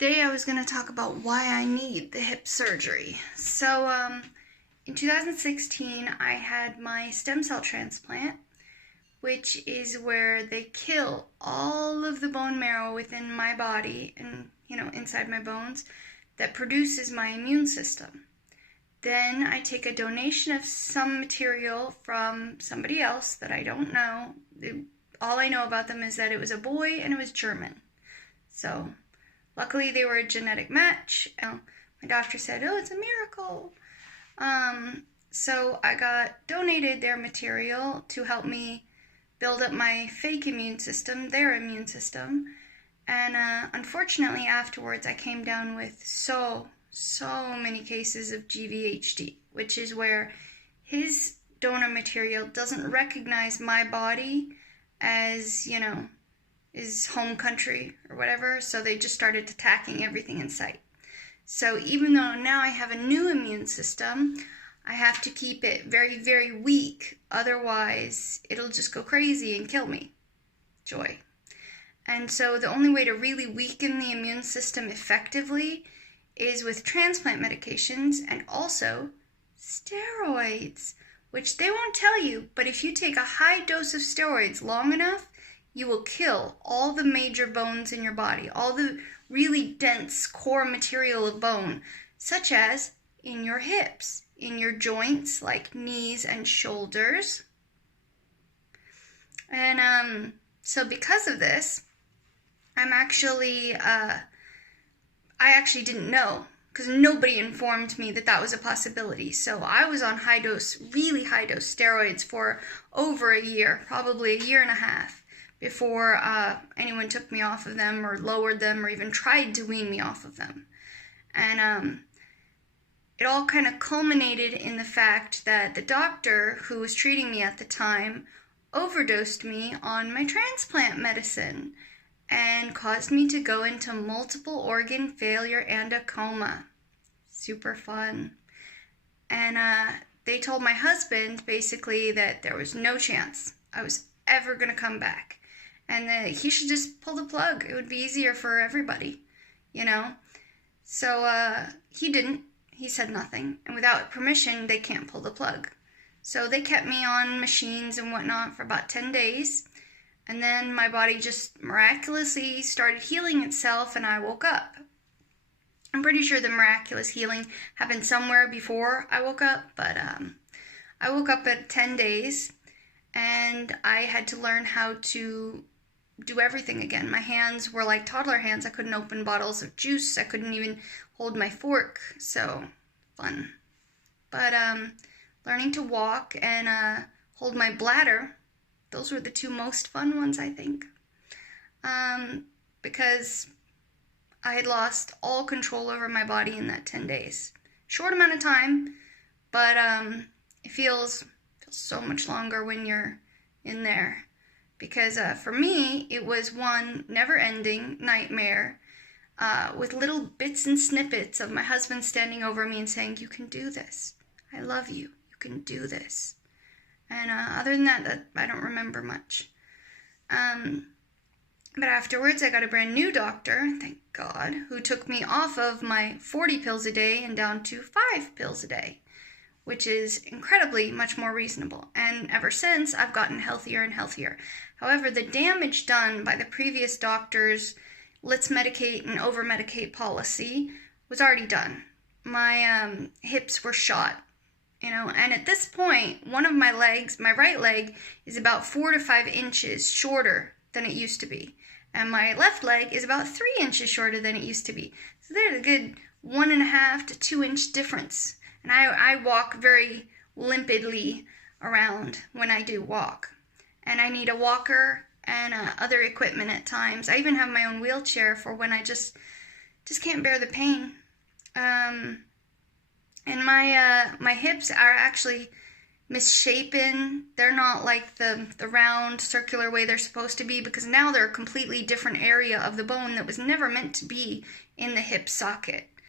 Today I was going to talk about why I need the hip surgery. In 2016, I had my stem cell transplant, which is where they kill all of the bone marrow within my body and, inside my bones that produces my immune system. Then I take a donation of some material from somebody else that I don't know. All I know about them is that it was a boy and it was German. So luckily, they were a genetic match. My doctor said, "Oh, it's a miracle." So I got donated their material to help me build up my fake immune system, their immune system. And unfortunately, afterwards, I came down with so many cases of GVHD, which is where his donor material doesn't recognize my body as, is home country or whatever, so they just started attacking everything in sight. So even though now I have a new immune system, I have to keep it very, very weak, otherwise it'll just go crazy and kill me. Joy. And so the only way to really weaken the immune system effectively is with transplant medications and also steroids, which they won't tell you, but if you take a high dose of steroids long enough, you will kill all the major bones in your body, all the really dense core material of bone, such as in your hips, in your joints like knees and shoulders. And so because of this, I actually didn't know, because nobody informed me that that was a possibility. So I was on high dose, really high dose steroids for over a year, probably a year and a half, before anyone took me off of them or lowered them or even tried to wean me off of them. And it all kind of culminated in the fact that the doctor who was treating me at the time overdosed me on my transplant medicine and caused me to go into multiple organ failure and a coma. Super fun. And they told my husband basically that there was no chance I was ever going to come back, and that he should just pull the plug. It would be easier for everybody, So he didn't. He said nothing. And without permission, they can't pull the plug. So they kept me on machines and whatnot for about 10 days. And then my body just miraculously started healing itself and I woke up. I'm pretty sure the miraculous healing happened somewhere before I woke up, but I woke up at 10 days and I had to learn how to do everything again. My hands were like toddler hands. I couldn't open bottles of juice. I couldn't even hold my fork. So fun. But learning to walk and hold my bladder, those were the two most fun ones, I think. Because I had lost all control over my body in that 10 days. Short amount of time, but it feels so much longer when you're in there. Because for me, it was one never-ending nightmare with little bits and snippets of my husband standing over me and saying, "You can do this. I love you. You can do this." And other than that, I don't remember much. But afterwards, I got a brand new doctor, thank God, who took me off of my 40 pills a day and down to 5 pills a day, which is incredibly much more reasonable. And ever since, I've gotten healthier and healthier. However, the damage done by the previous doctor's let's medicate and over-medicate policy was already done. My hips were shot. And at this point, one of my legs, my right leg, is about 4 to 5 inches shorter than it used to be. And my left leg is about 3 inches shorter than it used to be. So there's a good 1.5 to 2 inch difference. And I walk very limpidly around when I do walk. And I need a walker and other equipment at times. I even have my own wheelchair for when I just can't bear the pain. And my hips are actually misshapen. They're not like the round circular way they're supposed to be, because now they're a completely different area of the bone that was never meant to be in the hip socket.